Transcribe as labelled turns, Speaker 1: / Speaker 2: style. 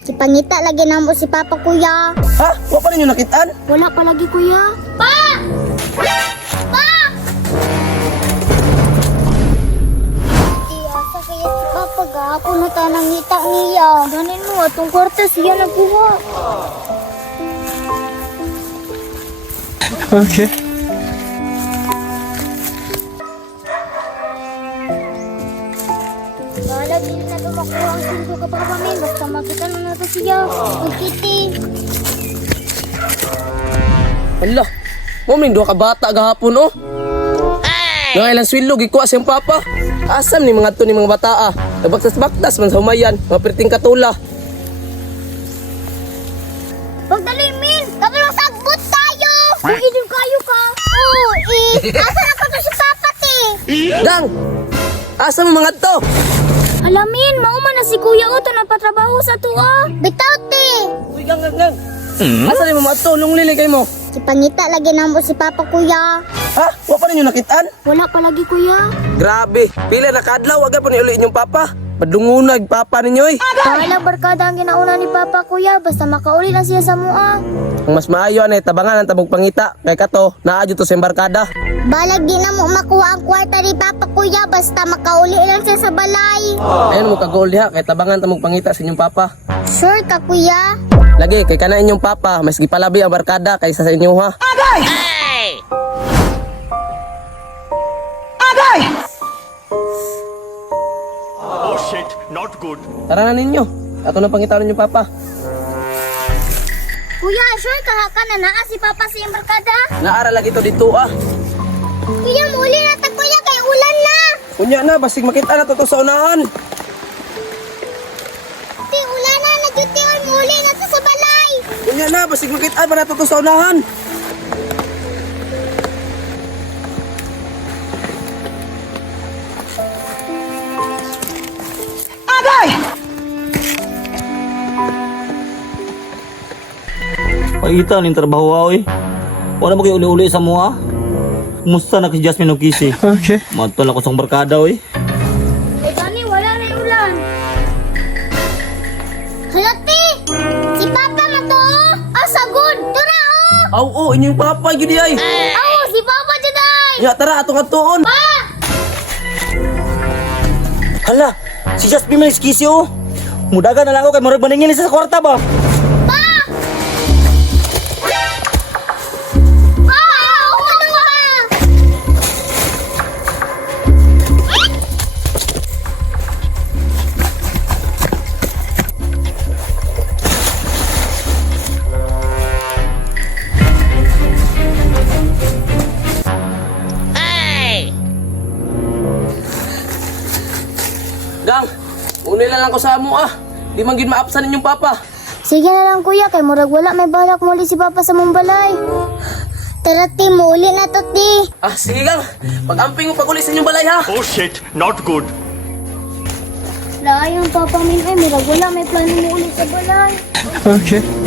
Speaker 1: Ipangita lagi na mo si Papa, kuya.
Speaker 2: Ha? Wa pa ninyo nakitaan?
Speaker 1: Wala pa lagi, kuya. Pa! Pa! Asa kaya si Papa gahapon na tayo nangita niya. Ganin mo, atong kwarta siya nagkuha.
Speaker 2: Okay.
Speaker 1: Bahala din na tumakuha ang sildo ka pa kami. Basta makita na nato siya. Magkiti.
Speaker 2: Hala, mo min duha ka bata gahapon oh. Nga ilang swilo gikuha siyang papa. Asam ni mga to ni mga bata ah. Nabaktas-baktas man sa humayan, mga perting katula.
Speaker 1: Pagdali, Min! Kami lang sagbot tayo! Kung idim kayo ka! Oo, asa na ka to si Papa, te?
Speaker 2: Dang! Asa mo mga to?
Speaker 1: Alamin, mauma na si Kuya Uto na patrabaho sa tuwa. Bitaw, te!
Speaker 2: Uy, gang. Asa ni mga to? Nung liligay mo?
Speaker 1: Ipangita lagi na mo si Papa, kuya.
Speaker 2: Ha? Wa pa ninyo nakitaan?
Speaker 1: Wala pa lagi, kuya.
Speaker 2: Grabe, pila na kadlaw, agad po ni uli inyong papa. Padungunag papa ninyo eh.
Speaker 1: Pahala barkada ang ginauna ni Papa, kuya. Basta makauli lang siya sa mua.
Speaker 2: Ang mas maayo tabangan ang tabog pangita. Kay kato, naadyo to sa embarkada.
Speaker 1: Balag di na mo makuha ang kwarta ni Papa, kuya. Basta makauli lang siya sa balay.
Speaker 2: Ayun mo kagol diha, kay tabangan tamog pangita sa inyong papa.
Speaker 1: Sure ka, kuya?
Speaker 2: Lagi, kay kana inyong papa, mas gipalabi ang barkada kaysa sa inyo ha.
Speaker 3: Agay! Agay!
Speaker 4: Oh shit, not good.
Speaker 2: Tara na ninyo. Ato na pangitawan niyo papa.
Speaker 1: Kuya, sure ka na naa si Papa sa embarkada?
Speaker 2: Naara lagi to dito ah.
Speaker 1: Kuya, muli na ta, kuya. Kay ulan na.
Speaker 2: Unya na, basig makita na to sa unahan.
Speaker 1: Ti, ulan na. Nagyutiwan muli na to sa balay.
Speaker 2: Unya na, basig makita ba na to sa unahan.
Speaker 3: Agay! Paita ning trabaho oy. Wala mo kayo uli-uli sa mua. Kumusta na si Jasmine o Kisi?
Speaker 2: Okay.
Speaker 3: Matol ako sa barkada oy.
Speaker 1: O, Dani, wala na yung ulan. Halati! Si Papa na to, oh. Ah, sagod. Tara, oh.
Speaker 2: Aw, oh, inyong papa gyud ay.
Speaker 1: Oh, si Papa jaday.
Speaker 2: Ya tara atong atuon.
Speaker 1: Pa!
Speaker 3: Hala, si Jasmine man Kisi oh. Mudagan na lang ako kay murag maningin sa kwarta ba?
Speaker 1: Pa! Pa! Ano ba?
Speaker 2: Dang, unay na lang ko sa amo ah. Di man gid maapsan inyong papa.
Speaker 1: Sige na lang, kuya. Kay murag wala may balak muli si Papa sa mong balay. Tara, ti. Muli na to, ti.
Speaker 2: Ah, sige gang. Pag-amping mo pag-uli sa inyong balay ha.
Speaker 4: Oh shit, not good.
Speaker 1: Laayang Papa Min ay murag wala may plano mo ulit sa balay.
Speaker 2: Okay.